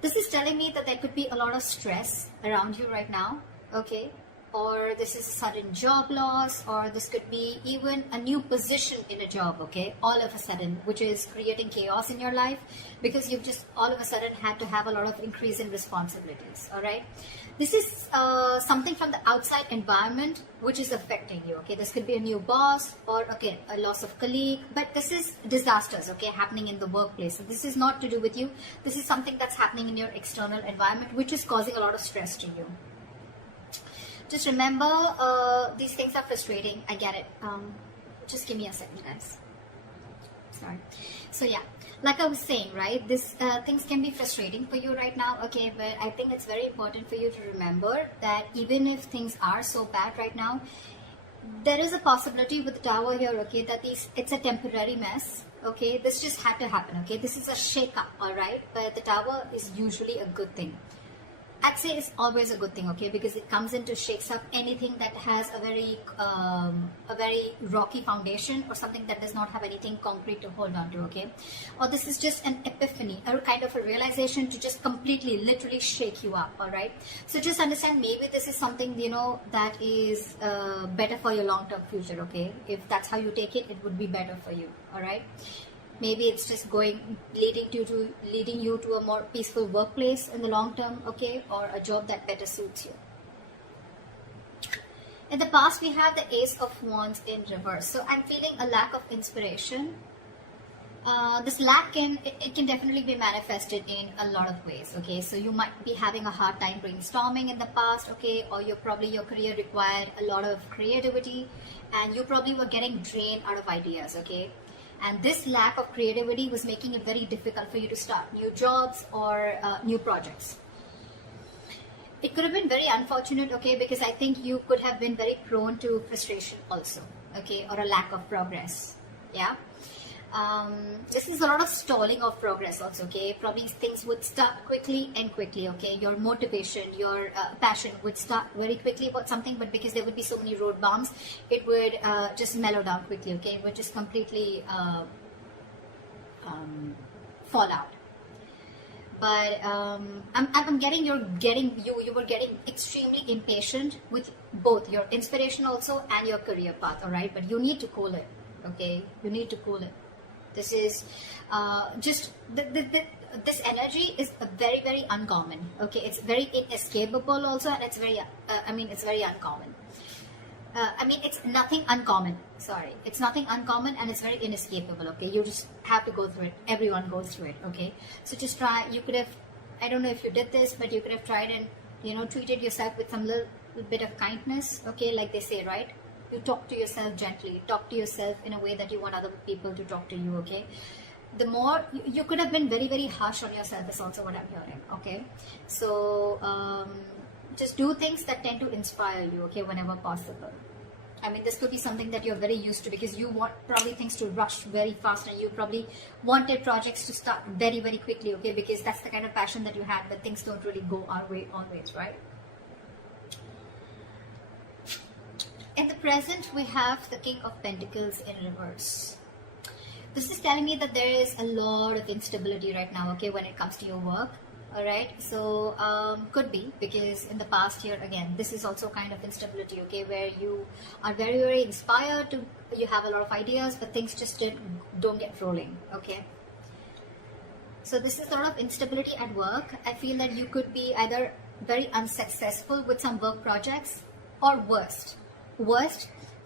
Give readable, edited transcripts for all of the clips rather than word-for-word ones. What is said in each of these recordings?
This is telling me that there could be a lot of stress around you right now, okay? Or this is a sudden job loss, or this could be even a new position in a job, okay? All of a sudden, which is creating chaos in your life because you've just all of a sudden had to have a lot of increase in responsibilities, all right? This is something from the outside environment which is affecting you, okay? This could be a new boss or, okay, a loss of colleague, but this is disasters, okay, happening in the workplace. So this is not to do with you. This is something that's happening in your external environment which is causing a lot of stress to you. Just remember, these things are frustrating. I get it. Just give me a second, guys. Sorry. So yeah, like I was saying, right, this things can be frustrating for you right now, okay, but I think it's very important for you to remember that even if things are so bad right now, there is a possibility with the Tower here, okay, that it's a temporary mess, okay. This just had to happen, okay. This is a shake-up, all right, but the Tower is usually a good thing. I'd say it's always a good thing, okay, because it comes in to shakes up anything that has a very rocky foundation, or something that does not have anything concrete to hold on to, okay. Or this is just an epiphany, or kind of a realization to just completely, literally shake you up, all right. So just understand, maybe this is something, you know, that is better for your long-term future, okay. If that's how you take it, it would be better for you, all right. Maybe it's just leading you to a more peaceful workplace in the long term, okay, or a job that better suits you. In the past, we have the Ace of Wands in reverse. So I'm feeling a lack of inspiration. This lack can definitely be manifested in a lot of ways, okay. So you might be having a hard time brainstorming in the past, okay, or your career required a lot of creativity, and you probably were getting drained out of ideas, okay. And this lack of creativity was making it very difficult for you to start new jobs or new projects. It could have been very unfortunate, okay, because I think you could have been very prone to frustration also, okay, or a lack of progress, yeah. This is a lot of stalling of progress also, okay. Probably things would start quickly, okay. Your motivation, your passion would start very quickly about something, but because there would be so many road bumps, it would just mellow down quickly, okay. It would just completely fall out. But I'm getting you were getting extremely impatient with both your inspiration also and your career path, all right. But you need to cool it, okay. You need to cool it. This is just this energy is very, very uncommon, okay. It's very inescapable also, and it's very it's very uncommon. It's nothing uncommon, sorry, it's nothing uncommon, and it's very inescapable, okay. You just have to go through it. Everyone goes through it, okay. So just try. You could have, I don't know if you did this, but you could have tried and, you know, treated yourself with some little bit of kindness, okay, like they say, right. You talk to yourself gently, talk to yourself in a way that you want other people to talk to you, okay. The more you could have been very, very harsh on yourself is also what I'm hearing, okay. So just do things that tend to inspire you, okay, whenever possible. This could be something that you're very used to, because you want probably things to rush very fast, and you probably wanted projects to start very, very quickly, okay, because that's the kind of passion that you had, but things don't really go our way always, right. In the present, we have the King of Pentacles in reverse. This is telling me that there is a lot of instability right now, okay, when it comes to your work, all right. So could be because in the past year, again, this is also kind of instability, okay, where you are very, very inspired to, you have a lot of ideas, but things just don't get rolling, okay. So this is a lot of instability at work. I feel that you could be either very unsuccessful with some work projects, or worst,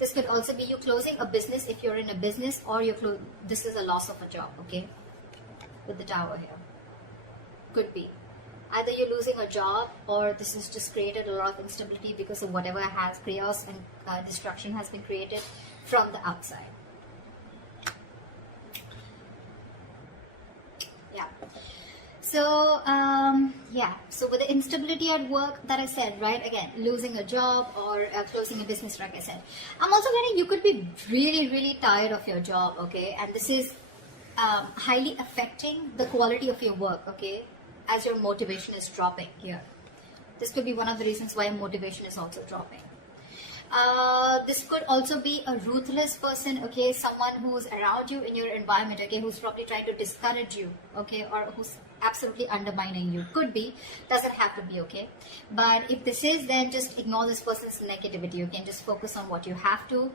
this could also be you closing a business if you're in a business, or this is a loss of a job, okay, with the Tower here. Could be either you're losing a job, or this has just created a lot of instability because of whatever has chaos and destruction has been created from the outside. Yeah. So so with the instability at work that I said, right, again, losing a job or closing a business, like I said, I'm also getting you could be really, really tired of your job, okay, and this is highly affecting the quality of your work, okay, as your motivation is dropping here. This could be one of the reasons why motivation is also dropping. This could also be a ruthless person, okay, someone who's around you in your environment, okay, who's probably trying to discourage you, okay, or who's absolutely undermining you. Could be, doesn't have to be, okay. But if this is, then just ignore this person's negativity. You can just focus on what you have to.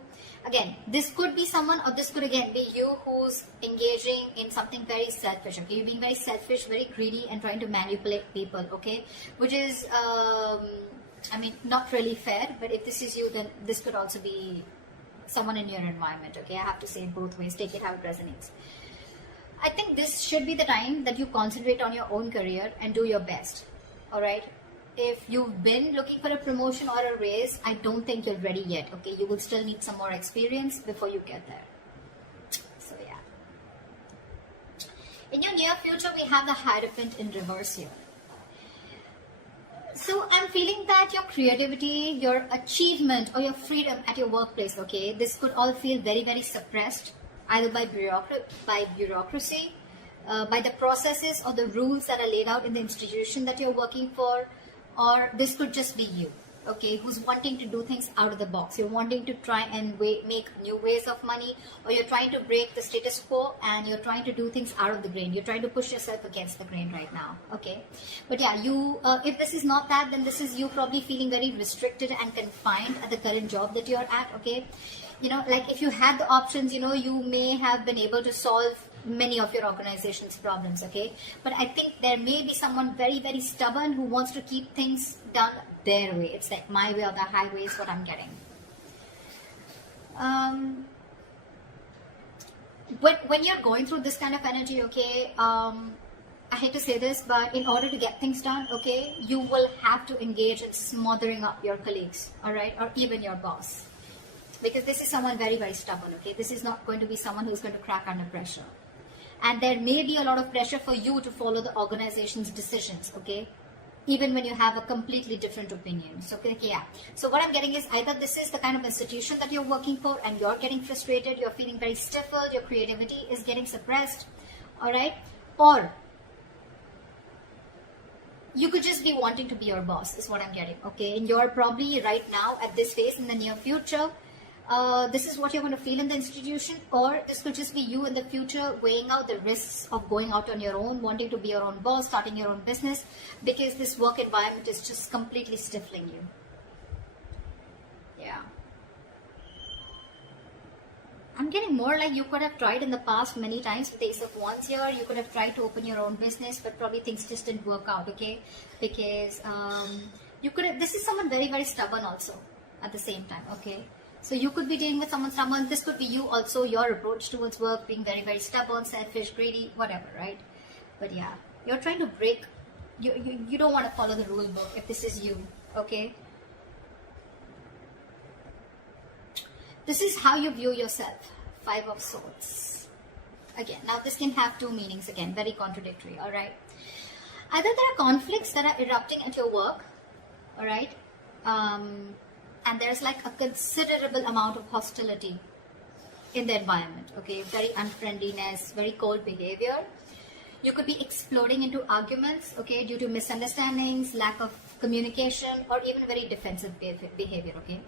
Again, this could be someone, or this could again be you who's engaging in something very selfish, okay. You're being very selfish, very greedy, and trying to manipulate people, okay, which is I mean, not really fair. But if this is you, then this could also be someone in your environment, okay. I have to say it both ways. Take it how it resonates. I think this should be the time that you concentrate on your own career and do your best. All right. If you've been looking for a promotion or a raise, I don't think you're ready yet. Okay. You will still need some more experience before you get there. So yeah. In your near future, we have the Hierophant in reverse here. So I'm feeling that your creativity, your achievement, or your freedom at your workplace, okay, this could all feel very, very suppressed, either by bureaucracy, by the processes or the rules that are laid out in the institution that you're working for, or this could just be you, okay, who's wanting to do things out of the box. You're wanting to try and make new ways of money, or you're trying to break the status quo and you're trying to do things out of the grain. You're trying to push yourself against the grain right now, okay. But yeah, you if this is not that, then this is you probably feeling very restricted and confined at the current job that you're at, okay. You know, like if you had the options, you know, you may have been able to solve many of your organization's problems, okay. But I think there may be someone very, very stubborn who wants to keep things done their way. It's like my way or the highway is what I'm getting. When you're going through this kind of energy, okay, I hate to say this, but in order to get things done, okay, you will have to engage in smothering up your colleagues, all right, or even your boss. Because this is someone very, very stubborn, okay? This is not going to be someone who's going to crack under pressure. And there may be a lot of pressure for you to follow the organization's decisions, okay? Even when you have a completely different opinion. So, okay, yeah. So what I'm getting is either this is the kind of institution that you're working for and you're getting frustrated, you're feeling very stifled, your creativity is getting suppressed, all right? Or you could just be wanting to be your boss, is what I'm getting, okay? And you're probably right now at this phase in the near future, this is what you're going to feel in the institution, or this could just be you in the future weighing out the risks of going out on your own, wanting to be your own boss, starting your own business, because this work environment is just completely stifling you. Yeah. I'm getting more like you could have tried in the past many times with the Ace of Wands here. You could have tried to open your own business, but probably things just didn't work out, okay? Because you could have, this is someone very, very stubborn also at the same time, okay? So you could be dealing with someone stubborn. This could be you also, your approach towards work, being very, very stubborn, selfish, greedy, whatever, right? But yeah, you're trying to break, you don't want to follow the rule book if this is you, okay? This is how you view yourself. 5 of Swords. Again, now this can have two meanings again, very contradictory, all right? Either there are conflicts that are erupting at your work, all right? And there's like a considerable amount of hostility in the environment, okay? Very unfriendliness, very cold behavior. You could be exploding into arguments, okay, due to misunderstandings, lack of communication, or even very defensive behavior, okay?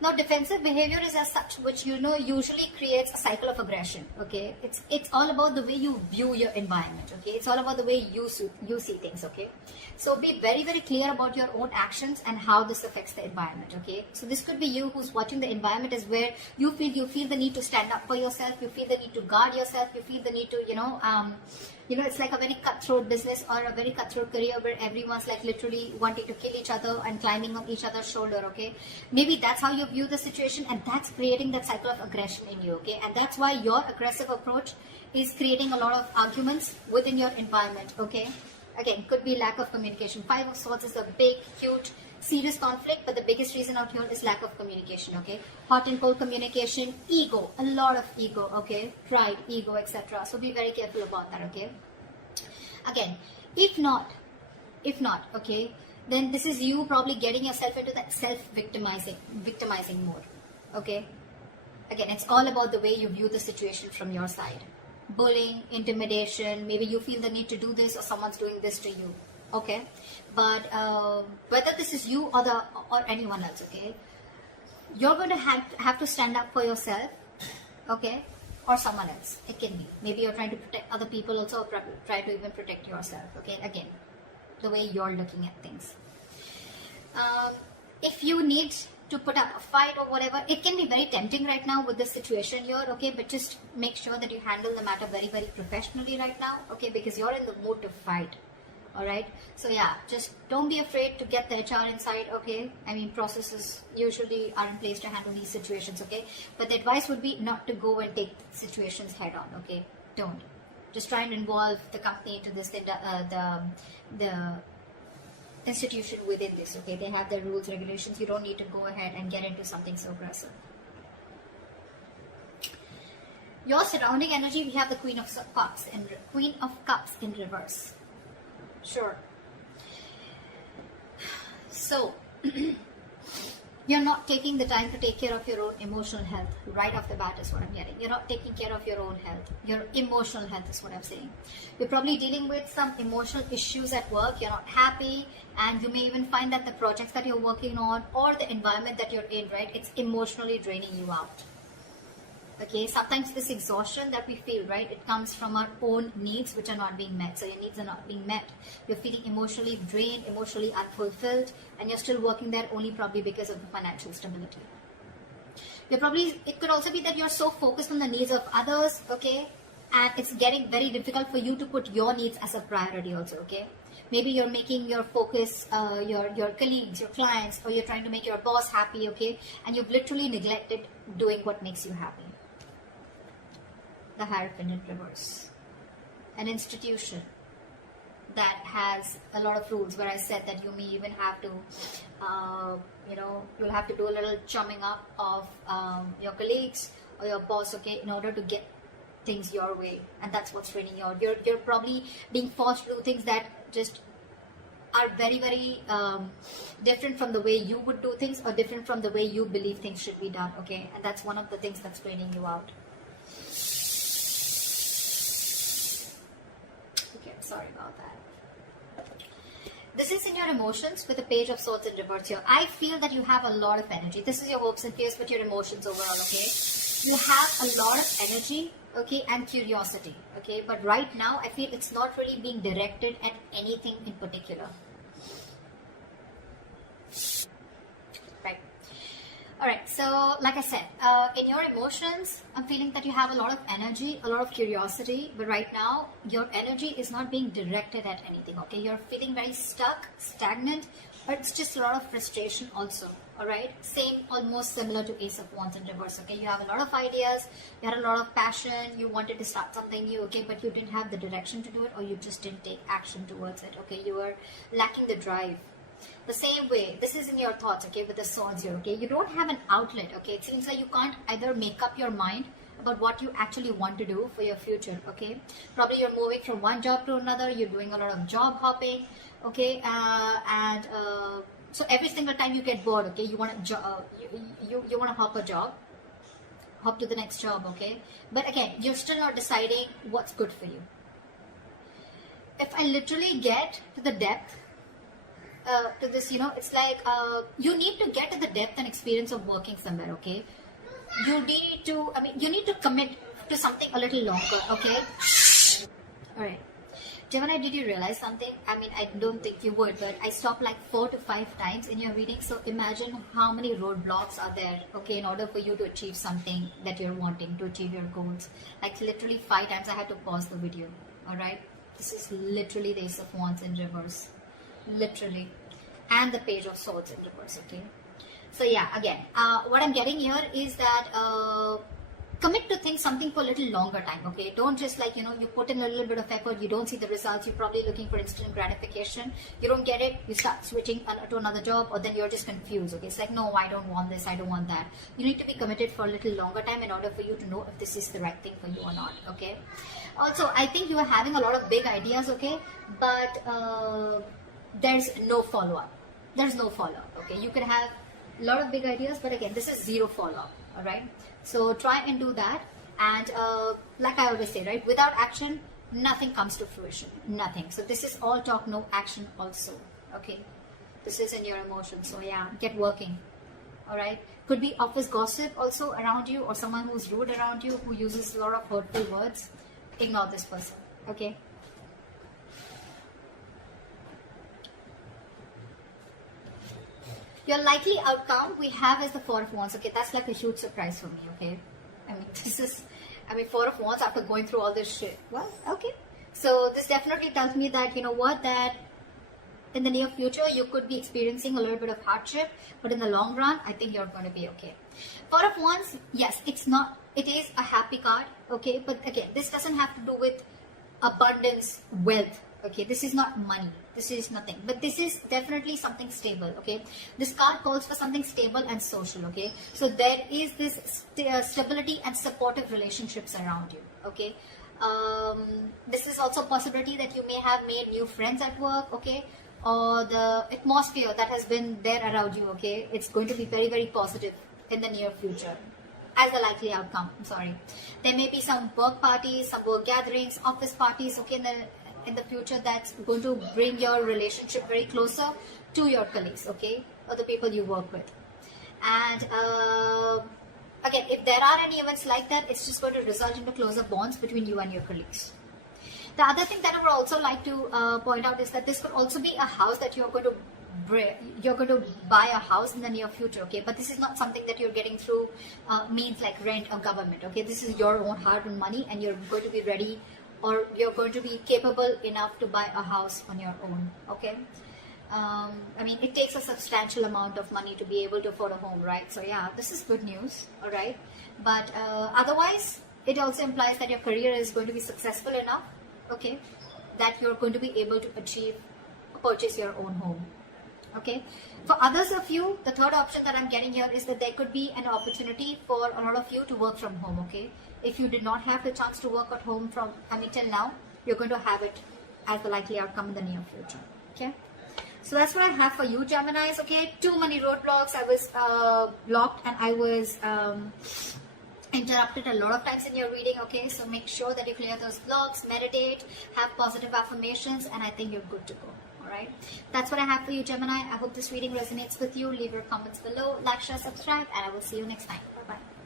Now, defensive behavior is as such, which, you know, usually creates a cycle of aggression, okay? It's all about the way you view your environment, okay? It's all about the way you see things, okay? So be very, very clear about your own actions and how this affects the environment, okay? So this could be you who's watching the environment as where you feel the need to stand up for yourself, you feel the need to guard yourself, you feel the need to, it's like a very cutthroat business or a very cutthroat career where everyone's like literally wanting to kill each other and climbing on each other's shoulder, okay? Maybe that's how you view the situation, and that's creating that cycle of aggression in you, okay? And that's why your aggressive approach is creating a lot of arguments within your environment, okay? Again, could be lack of communication. 5 of Swords is a big, huge, serious conflict, but the biggest reason out here is lack of communication, okay? Hot and cold communication, ego, a lot of ego, okay? Pride, ego, etc. So be very careful about that, okay? Again, if not, okay, then this is you probably getting yourself into that victimizing mode, okay? Again, it's all about the way you view the situation from your side. Bullying, intimidation, maybe you feel the need to do this or someone's doing this to you, okay? But whether this is you or anyone else, okay, you're going to have to stand up for yourself, okay, or someone else. It can be. Maybe you're trying to protect other people also, or try to even protect yourself, okay. Again, the way you're looking at things. If you need to put up a fight or whatever, it can be very tempting right now with this situation here, okay, but just make sure that you handle the matter very, very professionally right now, okay, because you're in the mood to fight. All right, so yeah, just don't be afraid to get the HR inside, okay. I mean, processes usually are in place to handle these situations, okay, but the advice would be not to go and take situations head on, okay. Don't. Just try and involve the company to this, the institution within this, okay. They have their rules, regulations. You don't need to go ahead and get into something so aggressive. Your surrounding energy, we have the Queen of Cups in reverse. Sure. So you're not taking the time to take care of your own emotional health right off the bat is what I'm getting. You're not taking care of your own health. Your emotional health is what I'm saying. You're probably dealing with some emotional issues at work. You're not happy, and you may even find that the projects that you're working on or the environment that you're in, right, it's emotionally draining you out. Okay, sometimes this exhaustion that we feel, right, it comes from our own needs which are not being met. So your needs are not being met. You're feeling emotionally drained, emotionally unfulfilled, and you're still working there only probably because of the financial stability. It could also be that you're so focused on the needs of others, okay, and it's getting very difficult for you to put your needs as a priority also, okay. Maybe you're making your focus, your colleagues, your clients, or you're trying to make your boss happy, okay, and you've literally neglected doing what makes you happy. The Hierophant in reverse. An institution that has a lot of rules, where I said that you may even have to, you'll have to do a little chumming up of your colleagues or your boss, okay, in order to get things your way. And that's what's draining you out. You're probably being forced to do things that just are very, very different from the way you would do things, or different from the way you believe things should be done, okay. And that's one of the things that's draining you out. Sorry about that. This is in your emotions with the Page of Swords in reverse here. I feel that you have a lot of energy. This is your hopes and fears, but your emotions overall, okay? You have a lot of energy, okay, and curiosity, okay? But right now, I feel it's not really being directed at anything in particular. Right. Alright, so like I said, in your emotions, I'm feeling that you have a lot of energy, a lot of curiosity, but right now, your energy is not being directed at anything, okay? You're feeling very stuck, stagnant, but it's just a lot of frustration also, alright? Same, almost similar to Ace of Wands in reverse, okay? You have a lot of ideas, you had a lot of passion, you wanted to start something new, okay? But you didn't have the direction to do it, or you just didn't take action towards it, okay? You were lacking the drive. The same way, this is in your thoughts, okay, with the swords here, okay? You don't have an outlet, okay? It seems like you can't either make up your mind about what you actually want to do for your future, okay? Probably you're moving from one job to another, you're doing a lot of job hopping, okay? So every single time you get bored, okay, you want to you want to hop a job, hop to the next job, okay? But again, you're still not deciding what's good for you. If I literally get to the depth, to this, it's like you need to get to the depth and experience of working somewhere, okay? You need to commit to something a little longer, okay? Alright. Gemini, did you realize something? I mean, I don't think you would, but I stopped like 4 to 5 times in your reading. So imagine how many roadblocks are there, okay, in order for you to achieve something that you're wanting, to achieve your goals. Like literally 5 times I had to pause the video, alright? This is literally the Ace of Wands in reverse. Literally. And the Page of Swords in reverse, okay? So yeah, again, what I'm getting here is that commit to things something for a little longer time, okay? Don't just like, you put in a little bit of effort, you don't see the results, you're probably looking for instant gratification, you don't get it, you start switching to another job, or then you're just confused, okay? It's like, no, I don't want this, I don't want that. You need to be committed for a little longer time in order for you to know if this is the right thing for you or not, okay? Also, I think you are having a lot of big ideas, okay? But there's no follow-up. There's no follow-up, okay? You can have a lot of big ideas, but again, this is zero follow-up, all right? So try and do that. And like I always say, right, without action, nothing comes to fruition, nothing. So this is all talk, no action also, okay? This is in your emotions, so yeah, get working, all right? Could be office gossip also around you, or someone who's rude around you, who uses a lot of hurtful words. Ignore this person, okay? Your likely outcome we have is the Four of Wands. Okay, that's like a huge surprise for me. Okay, I mean, Four of Wands after going through all this shit. Well, okay. So this definitely tells me that, you know what, that in the near future you could be experiencing a little bit of hardship, but in the long run, I think you're going to be okay. Four of Wands, yes, it is a happy card. Okay, but again, this doesn't have to do with abundance, wealth. Okay, this is not money, this is nothing, but this is definitely something stable. Okay, this card calls for something stable and social. Okay, so there is this stability and supportive relationships around you. Okay, this is also a possibility that you may have made new friends at work. Okay, or the atmosphere that has been there around you. Okay, it's going to be very, very positive in the near future as the likely outcome. I'm sorry, there may be some work parties, some work gatherings, office parties. Okay, in the future, that's going to bring your relationship very closer to your colleagues, okay, or the people you work with. And again, if there are any events like that, it's just going to result into closer bonds between you and your colleagues. The other thing that I would also like to point out is that this could also be a house that you're going to buy a house in the near future. Okay, but this is not something that you're getting through means like rent or government. Okay, this is your own hard-earned money, and you're going to be ready, or you're going to be capable enough to buy a house on your own. Okay, I mean, it takes a substantial amount of money to be able to afford a home, right? So yeah, this is good news. All right, but otherwise, it also implies that your career is going to be successful enough. Okay, that you're going to be able to purchase your own home. Okay, for others of you, the third option that I'm getting here is that there could be an opportunity for a lot of you to work from home. Okay, if you did not have the chance to work at home till now, you're going to have it as the likely outcome in the near future. Okay, so that's what I have for you, Geminis. Okay, too many roadblocks. I was blocked, and I was interrupted a lot of times in your reading. Okay, so make sure that you clear those blocks, meditate, have positive affirmations, and I think you're good to go. Alright, that's what I have for you, Gemini. I hope this reading resonates with you. Leave your comments below, like, share, subscribe, and I will see you next time. Bye bye.